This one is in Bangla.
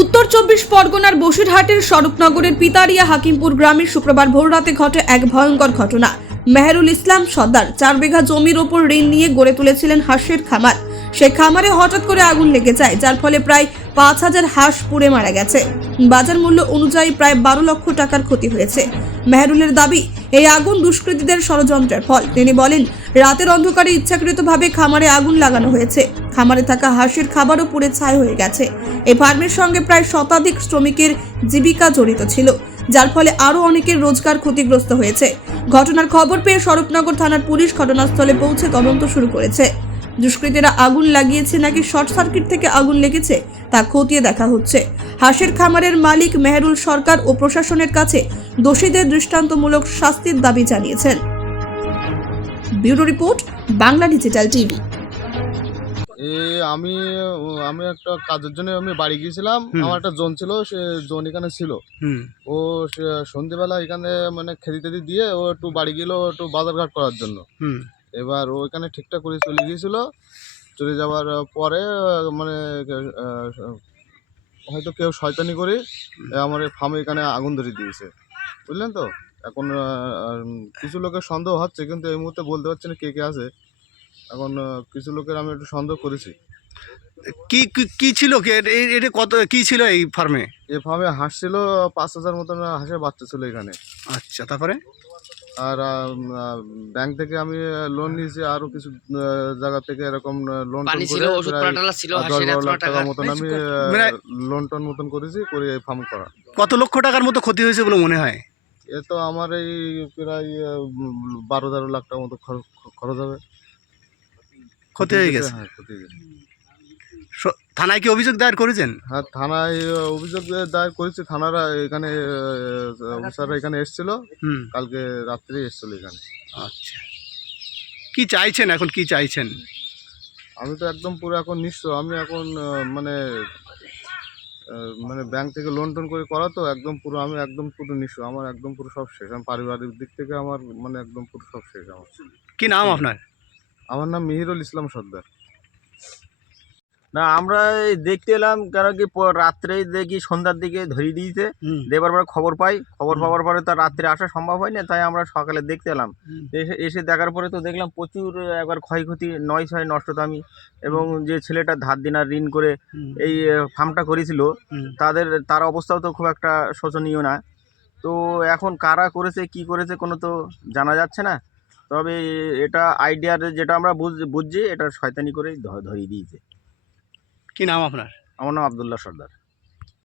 উত্তর চব্বিশ পরগনার বসিরহাটের স্বরূপনগরের পিতারিয়া হাকিমপুর গ্রামে শুক্রবার ভোররাতে ঘটে এক ভয়ঙ্কর ঘটনা। মেহেরুল ইসলাম সর্দার চার বিঘা জমির ওপর ঋণ নিয়ে গড়ে তুলেছিলেন হাঁসের খামার। সেই খামারে হঠাৎ করে আগুন লেগে যায়, যার ফলে প্রায় পাঁচ হাজার হাঁস পুড়ে মারা গেছে। বাজার মূল্য অনুযায়ী প্রায় বারো লক্ষ টাকার ক্ষতি হয়েছে। মেহরুলের দাবি এই আগুন দুষ্কৃতীদের ষড়যন্ত্রের ফল। তিনি বলেন, রাতের অন্ধকারে ইচ্ছাকৃতভাবে খামারে আগুন লাগানো হয়েছে। খামারে থাকা হাঁসের খাবারও পুড়ে ছাই হয়ে গেছে। এই ফার্মের সঙ্গে প্রায় শতাধিক শ্রমিকের জীবিকা জড়িত ছিল, যার ফলে আরও অনেকের রোজগার ক্ষতিগ্রস্ত হয়েছে। ঘটনার খবর পেয়ে স্বরূপনগর থানার পুলিশ ঘটনাস্থলে পৌঁছে তদন্ত শুরু করেছে। দুষ্কৃতীরা আগুন লাগিয়েছে নাকি শর্ট সার্কিট থেকে আগুন লেগেছে, তা খতিয়ে দেখা হচ্ছে। হাঁসের খামারের মালিক মেহরুল সরকার ও প্রশাসনের কাছে দোষীদের দৃষ্টান্তমূলক শাস্তির দাবি জানিয়েছেন। Bureau report Bangla digital TV. এ আমি আমি একটা কাজের জন্য আমি বাড়ি গিয়েছিলাম। আমার একটা জোন ছিল সে জোন এখানে ছিল। হুম। ও সন্ধেবেলা এখানে মানে খেতে টেদি দিয়ে ও একটু বাড়ি গেল একটু বাজারঘাট করার জন্য। এবার ও এখানে ঠিকঠাক করে চলে গিয়েছিল। চলে যাওয়ার পরে মানে আহ, হয়তো কেউ শয়তানি করে আমার ফার্মে এখানে আগুন ধরে দিয়েছে। বুঝলেন তো? এখন কিছু লোকের সন্দেহ হচ্ছে কিন্তু এই মুহূর্তে বলতে পারছি না কে কে আছে। এখন কিছু লোকের আমি একটু সন্দেহ করেছি। কি কি- কি ছিল? এটা কত কি ছিল এই ফার্মে? এ ফার্মে হাঁস ছিল পাঁচ হাজার মতন হাঁসের বাচ্চা ছিল এখানে। আচ্ছা তারপরে? আর ব্যাংক থেকে আমি লোন নিয়েছি আরও কিছু জায়গা থেকে এরকম লোন টাকা মতন আমি মানে- লোন টোন মতন করেছি করে এই ফার্ম করা। কত লক্ষ টাকার মতো ক্ষতি হয়েছে বলে মনে হয়? এ তো আমার এই প্রায় বারো তেরো লাখ টাকার মতো খরচ হবে। ক্ষতি হয়ে গেছে হ্যাঁ ক্ষতি হয়ে গেছে। থানায় কি অভিযোগ দায়ের করেছেন? হ্যাঁ থানায় অভিযোগ দায়ের করেছি। থানারা এখানে অফিসাররা এখানে এসেছিল। হুম। কালকে রাত্রে এসেছিল এখানে। আচ্ছা। কি চাইছেন এখন? কি চাইছেন? আমি তো একদম পুরো এখন নিঃস্ব। আমি এখন মানে মানে ব্যাংক থেকে লোন টোন করে করা তো একদম পুরো আমি একদম পুরো নিঃস্ব। আমার একদম পুরো সব শেষ। আমার পারিবারিক দিক থেকে আমার মানে একদম পুরো সব শেষ আমার। কি নাম আপনার? আমার নাম মিহিরুল ইসলাম সর্দার। না আমরা এই দেখতে এলাম কেন কি রাত্রেই দেখি সন্ধ্যার দিকে ধরিয়ে দিয়েছে। দেবার পরে খবর পাই। খবর। পাওয়ার পরে তো রাত্রে আসা সম্ভব হয় না তাই আমরা সকালে দেখতে এলাম। এসে এসে দেখার পরে তো দেখলাম প্রচুর একবার ক্ষয়ক্ষতি নয় ছয় নষ্ট নষ্টতামি এবং যে ছেলেটা ধার দিনার ঋণ করে এই ফার্মটা করেছিল তাদের তার অবস্থাও তো খুব একটা শোচনীয় না। তো এখন কারা করেছে কি করেছে কোনো তো জানা যাচ্ছে না। তবে এটা আইডিয়ার যেটা আমরা বুঝ- বুঝছি এটা শয়তানি করেই ধরিয়ে দিয়েছে। কি নাম আপনার? আমার নাম আবদুল্লাহ সর্দার।